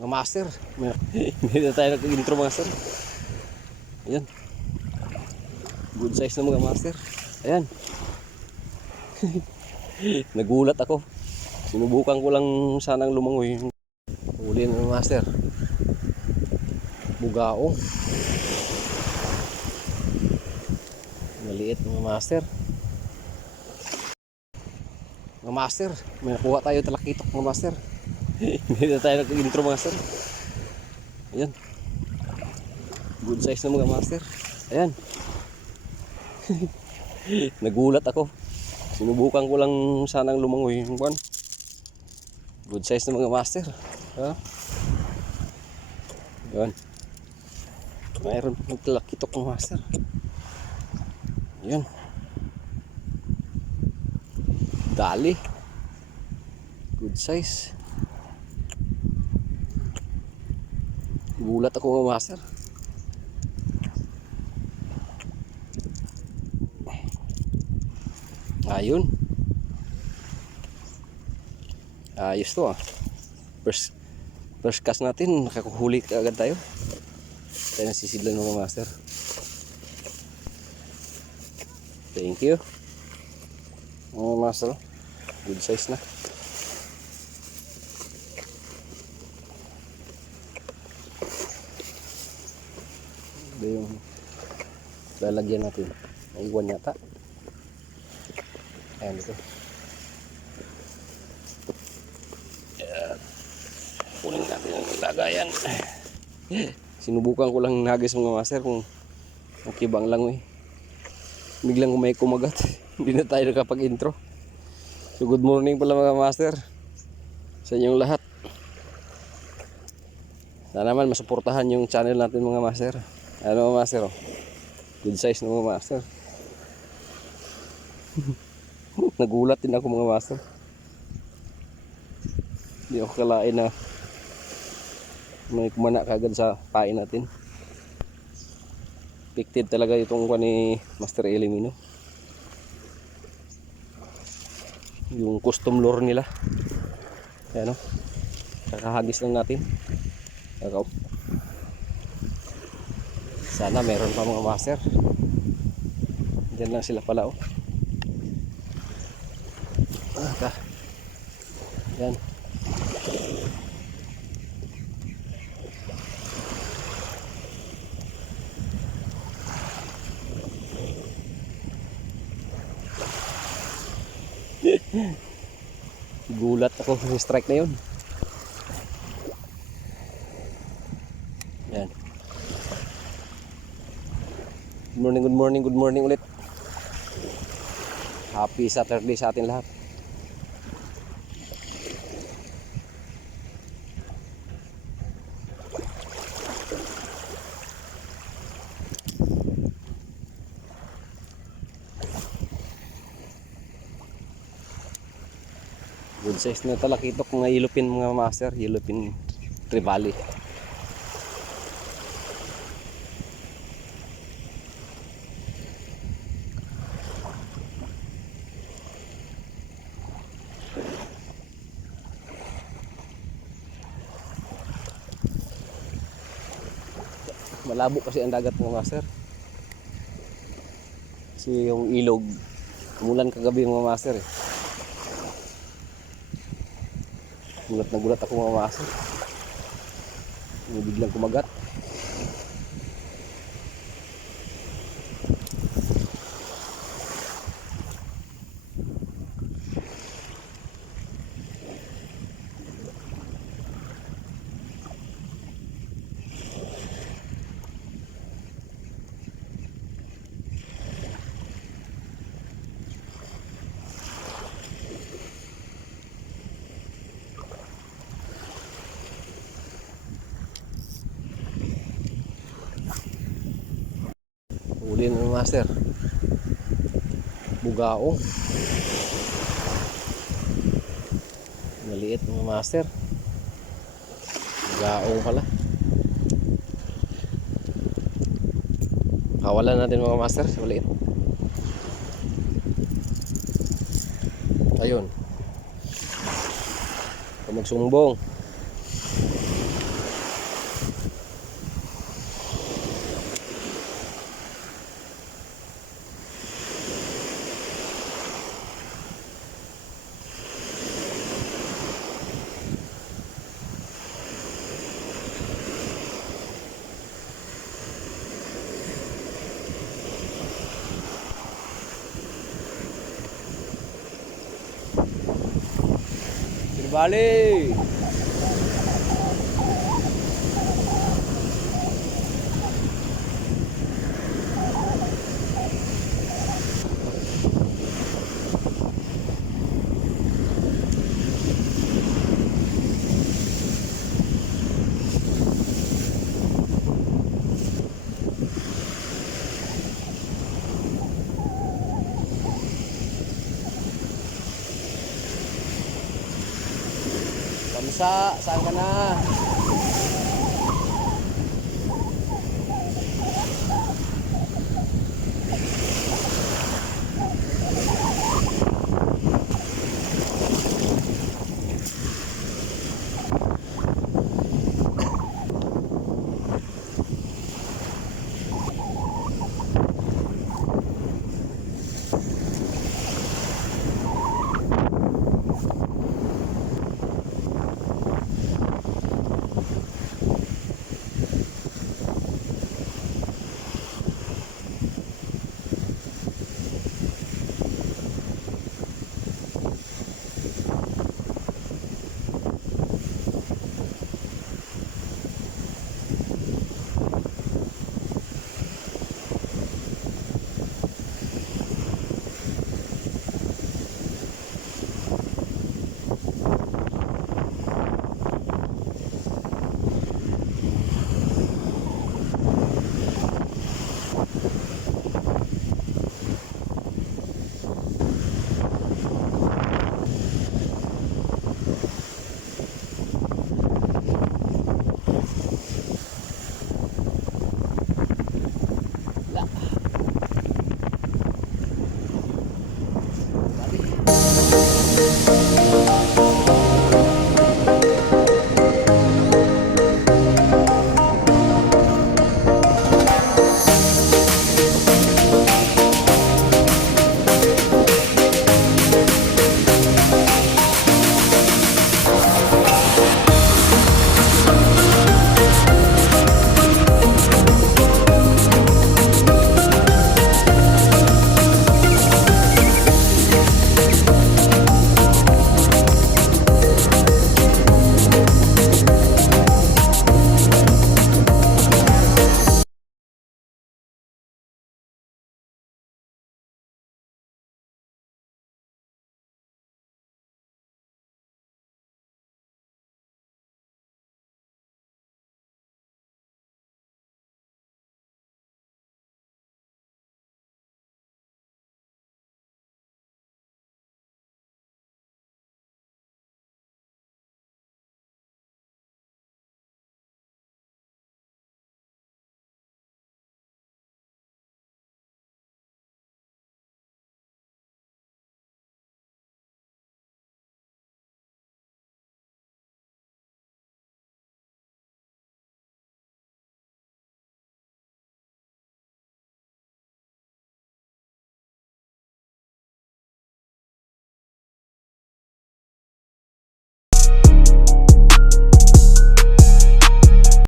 Mga master. Hindi na tayo nag-intro master. Ayan. Good size na mga master. Ayan. Nagulat ako. Sinubukan ko lang sanang lumangoy. Uli na mga master. Bugaong. Maliit mga master. Mga master, may nakuha tayo talakitok mga master. Hindi na tayo nag-intro master. Ayan. Good size na mga master. Ayan. Nagulat ako. Sinubukan ko lang sanang lumangoy yung. Good size na mga master. Ha? Ayan. Mayroon pang talakitok mga master. Ayan. Dali. Good size. Gulat ako mga master. Ayun. Ayos to ah. First, first cast natin, nakakuhuli ka agad tayo. Tayo nasisidlan mga master. Thank you. Mga master, good size na. Ito yung lalagyan natin. Naiwan yata. Ayan ito. Ayan. Kunin natin ang lagayan. Sinubukan ko lang nagis mga master kung okay bang lang eh. Biglang may kumagat. Hindi na tayo nakapag-intro. So good morning pala mga master. Sa inyong lahat. Sana naman masuportahan yung channel natin mga master. Ano master oh. Good size na mga master. Nagulat din ako mga master. Hindi ako kalain na may kumana kagad sa pain natin. Picted talaga itong kwa ni Master Elimino. Yung custom lure nila. Ayan o. Kakahagis lang natin. Ikaw. Sana meron pa mga master. Diyan lang sila pala oh. Ah. Yan. Gulat ako sa strike na yun. Yan. Good morning, good morning, good morning ulit. Happy Saturday sa atin lahat. Good size na talakitok mga ilupin mga master, ilupin trevally. Malabo kasi ang dagat mga master. Kasi yung ilog, umulan kagabi mga master eh. Gulat na gulat ako mga master. Biglang kumagat. Na ng master. Bugaong. Maliit mga master. Bugaong pala. Kawalan natin mga master. Maliit. Ayun. Huwag magsumbong. 瓦力。Kamsa, saan ka na?